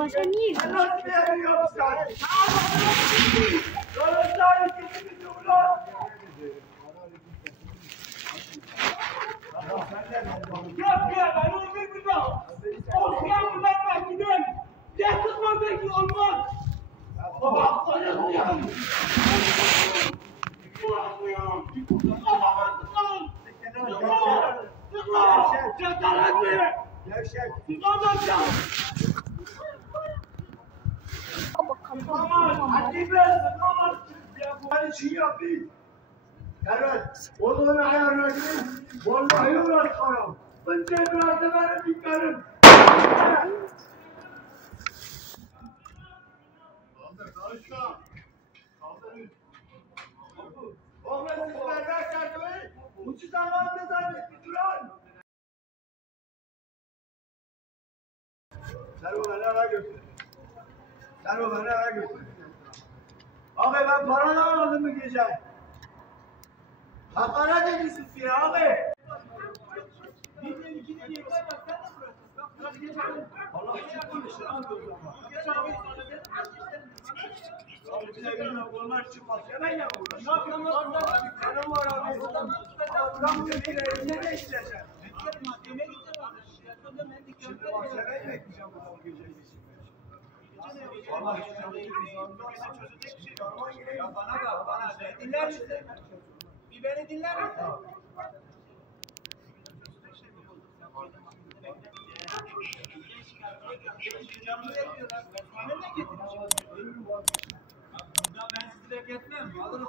Savaşa niye gidiyorsun? Onun ayarına gidin. Vallahi uğraşmam. Ben tekrar benim dikkarım. Kaldır, karışma. Kaldırın. Oğlum siz berber çarpmayın. Uçu zamanında zannetti duran. Sen o beni eve götür. Sen o beni eve götür. Abi ben para da almadım mı gece? Hakaret ediyorsun ya abi. Allah için konuşur abi o zaman. Abi bize bilmem onlar çıkmaz. Hemen yapılır. Ne yapıyorsun? Canım var abi. Adam dediğine ne isteyeceksin? Şimdi mahkemeye bekleyeceğim bu gece. Vallahi ya bana bak bana. Dinler misin? Bir beni dinler misin? Canlı yapıyorlar. Ben ne getireceğim? Ben sizi bekletmem. Alırım.